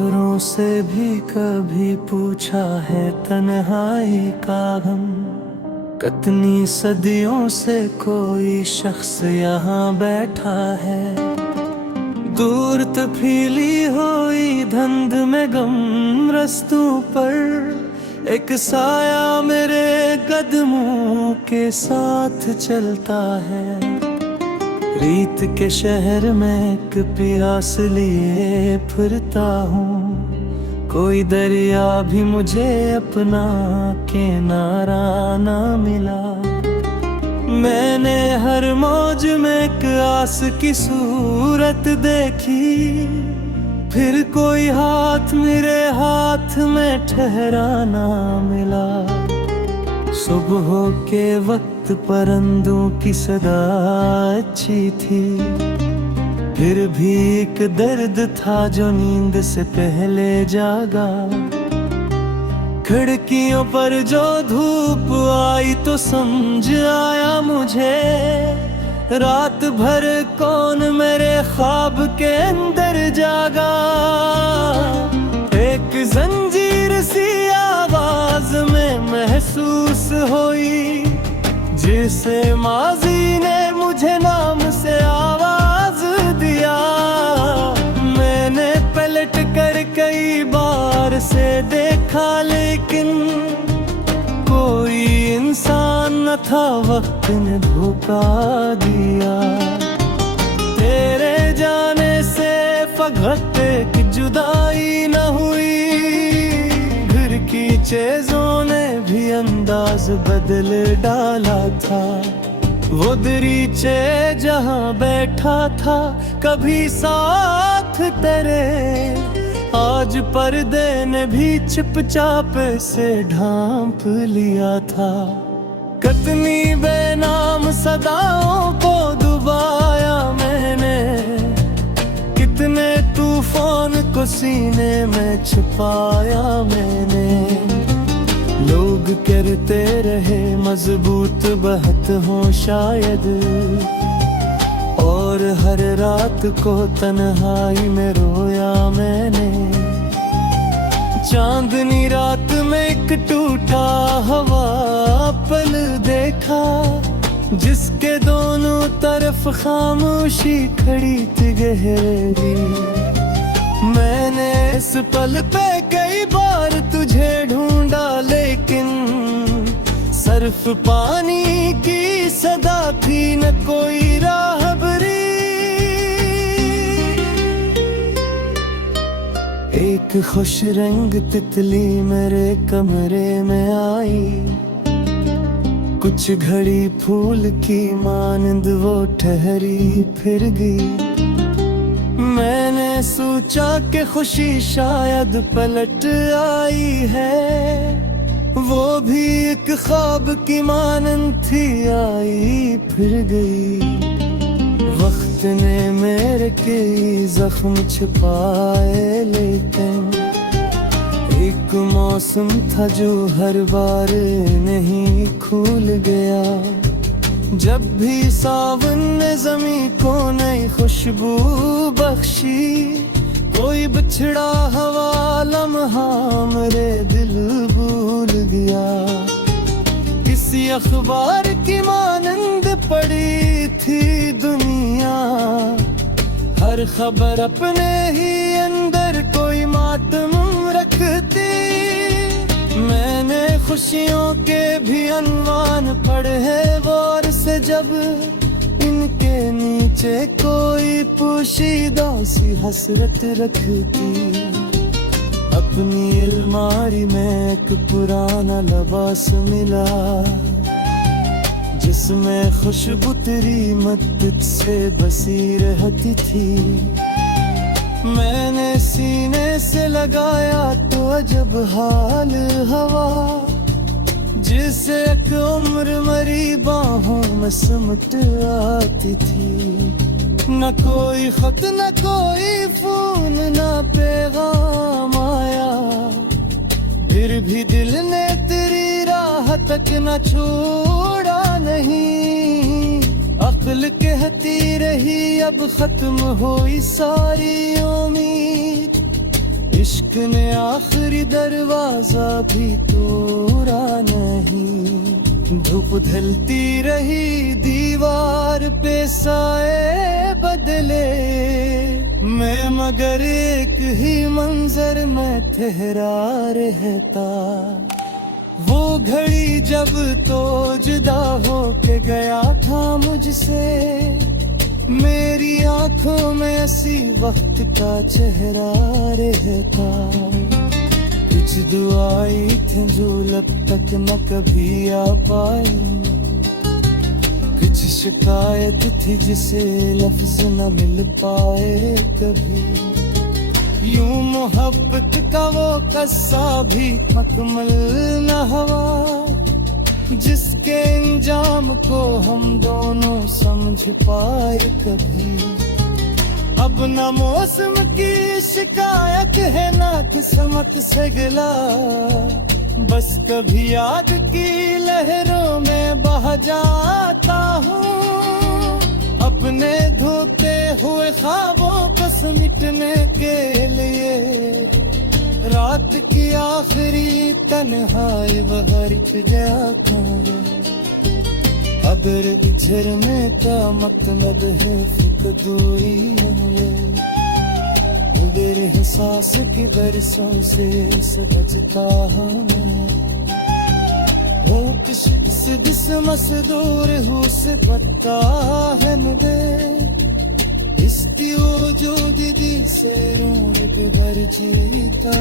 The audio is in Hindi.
पत्थरों से भी कभी पूछा है तन्हाई का गम। कितनी सदियों से कोई शख्स यहाँ बैठा है, दूर तफीली हुई धुंध में गम रस्तों पर एक साया मेरे कदमों के साथ चलता है। रीत के शहर में एक प्यास लिए फिरता हूँ, कोई दरिया भी मुझे अपना किनारा ना मिला। मैंने हर मौज में एक आस की सूरत देखी, फिर कोई हाथ मेरे हाथ में ठहरा ना मिला। सुबह के वक्त परिंदों की सदा अच्छी थी, फिर भी एक दर्द था जो नींद से पहले जागा। खिड़कियों पर जो धूप आई तो समझ आया मुझे, रात भर कौन मेरे ख्वाब के अंदर जागा। एक जंजीर सी आवाज में महसूस हुई, जिसे माजी ने मुझे नाम से आवाज दिया। मैंने पलट कर कई बार से देखा, लेकिन कोई इंसान न था, वक्त ने धोखा दिया। तेरे जाने से फकत की जुदाई न हुई, घर की चीजों ने भी अंदाज बदल डाला था। वो दरीचे जहाँ बैठा था कभी साथ तेरे, आज पर्दे ने भी चुपचाप से ढांप लिया था। कितनी बेनाम सदाओं को डुबाया मैंने, कितने तूफान को सीने में छुपाया मैंने। लोग कहते रहे मजबूत बहत हो शायद, और हर रात को तन्हाई में रोया मैंने। चांदनी रात में एक टूटा हवा पल देखा, जिसके दोनों तरफ खामोशी खड़ी थी गहरी। मैंने इस पल पे कई बार तुझे ढूंढा, लेकिन सिर्फ पानी की सदा थी, न कोई राहबरी। एक खुश रंग तितली मेरे कमरे में आई, कुछ घड़ी फूल की मानंद वो ठहरी फिर गई। मैंने सोचा कि खुशी शायद पलट आई है, वो भी एक ख्वाब की मानंद थी, आई फिर गई। वक्त ने मेरे कई जख्म छिपाए, लेकिन एक मौसम था जो हर बार नहीं खुल गया। जब भी सावन ने ज़मीं को नई खुशबू बख्शी, कोई बिछड़ा हवा लम्हा मेरे दिल भूल गया। किसी अखबार की मानंद पड़ी थी दुनिया, हर खबर अपने ही अंदर कोई मातम रखती। मैंने खुशियों के भी अनवान पढ़े गौर से, जब इनके नीचे कोई पोशीदा सी हसरत रखती। अपनी अलमारी में एक पुराना लिबास मिला, जिसमें खुशबू तेरी मदद से बसी रहती थी। मैंने सीने से लगाया तो अजब हाल हवा, जिसे एक उम्र मरी बाहों में सिमट आती थी। न कोई खत न कोई फोन न पैगाम आया, फिर भी दिल ने तेरी राह तक न छोड़ा नहीं। अक्ल कहती रही अब खत्म हुई सारी उम्मीद, इश्क ने आखिरी दरवाजा भी तोड़ा नहीं। धूप ढलती रही दीवार पे साए बदले, मैं मगर एक ही मंजर में ठहरा रहता। वो घड़ी जब तो जुदा हो के गया था मुझसे, मेरी आंखों में ऐसी वक्त का चेहरा रहता। कुछ दुआएं थी जो लब तक न कभी आ पाई, कुछ शिकायत थी जिसे लफ्ज न मिल पाए कभी। यूं मोहब्बत का वो कस्सा भी मकमल न हुआ, जिसके इंजाम को हम दोनों समझ पाए कभी। अब न मौसम की शिकायत है ना किस्मत से गिला, बस कभी याद की लहरों में बह जाता हूँ। अपने धोते हुए ख्वाबों को समेटने के लिए, रात की आखिरी तन्हाई बगैर गया कहूँ। अबर बिछर में का मतलब है फिक दूरी है, उधर एहसास की बरसों से बचता हूँ। दिस मसदूर हूँ से पता है नदे, इसकी वजूद दी से रोड पे भर जीता।